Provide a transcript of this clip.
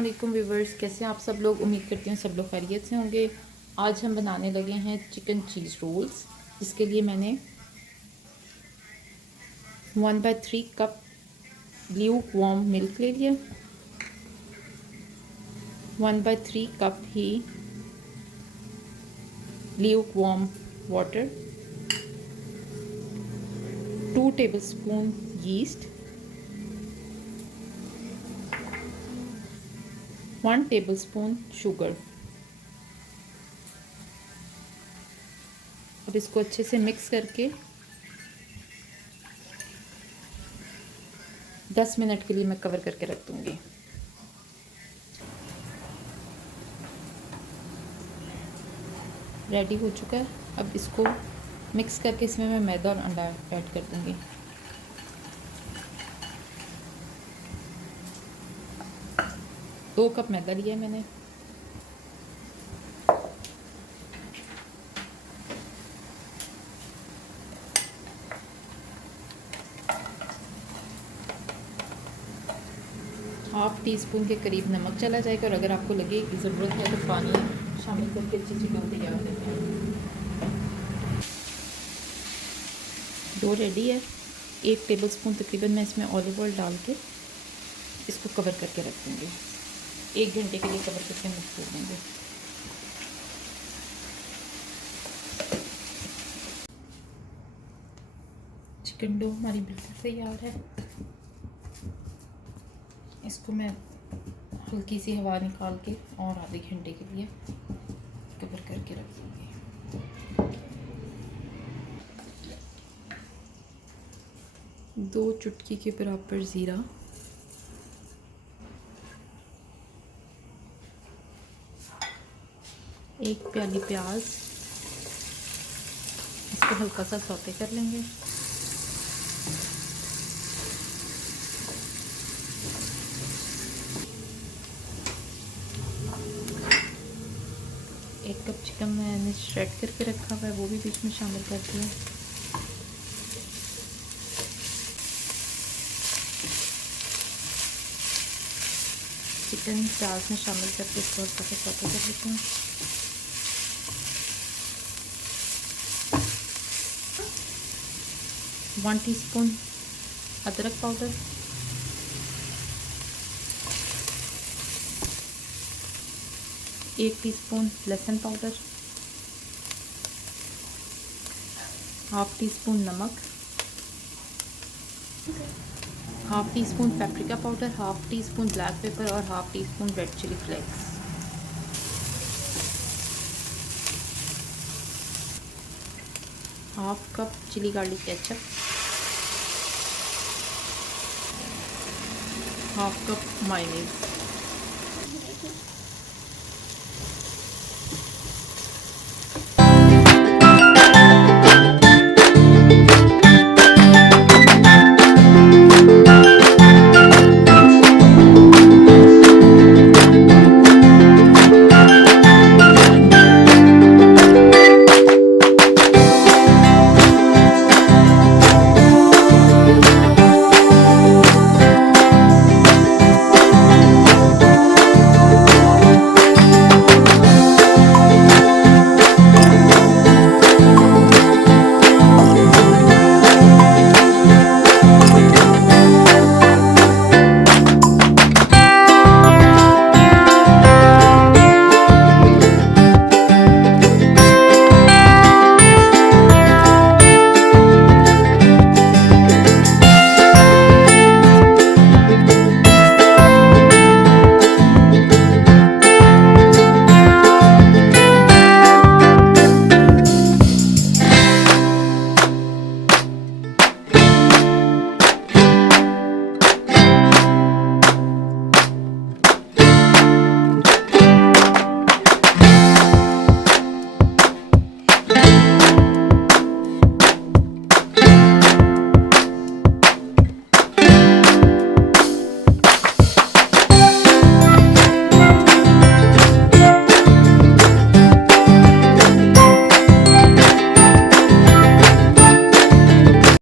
अस्सलामुअलैकुम व्यूवर्स, कैसे हैं आप सब लोग। उम्मीद करती हूँ सब लोग खैरियत से होंगे। आज हम बनाने लगे हैं चिकन चीज़ रोल्स। इसके लिए मैंने 1/3 कप lukewarm मिल्क ले लिया, 1/3 कप ही lukewarm water, 2 tablespoon yeast, 1 tablespoon sugar. अब इसको अच्छे से मिक्स करके 10 मिनट के लिए मैं कवर करके रख दूँगी। रेडी हो चुका है। अब इसको मिक्स करके इसमें मैं मैदा और अंडा ऐड कर दूँगी। दो कप मैदा लिया है मैंने। हाफ टी स्पून के करीब नमक चला जाएगा और अगर आपको लगे कि ज़रूरत है तो पानी शामिल करके अच्छी चिकन तैयार करेंगे। डो रेडी है। 1 टेबलस्पून तकरीबन मैं इसमें ऑलिव ऑयल डाल के इसको कवर करके रख दूँगी। 1 घंटे के लिए कवर करके मिक्स कर देंगे। चिकन डो हमारी बिल्कुल तैयार है। इसको मैं हल्की सी हवा निकाल के और आधे घंटे के लिए कवर करके रख दूँगी। 2 चुटकी के बराबर ज़ीरा, 1 प्याली प्याज, इसको हल्का सा सौते कर लेंगे। एक कप चिकन मैंने श्रेड करके रखा हुआ है, वो भी बीच में शामिल कर दिया। चिकन प्याज में शामिल करके इसको हल्का सा सौते कर लेते हैं। वन टीस्पून अदरक पाउडर, 1 टीस्पून लहसुन पाउडर, हाफ टी स्पून नमक, हाफ टी स्पून पेपरिका पाउडर, हाफ टी स्पून ब्लैक पेपर और हाफ टी स्पून red chilli flakes. Half cup chilli garlic ketchup, half cup mayonnaise.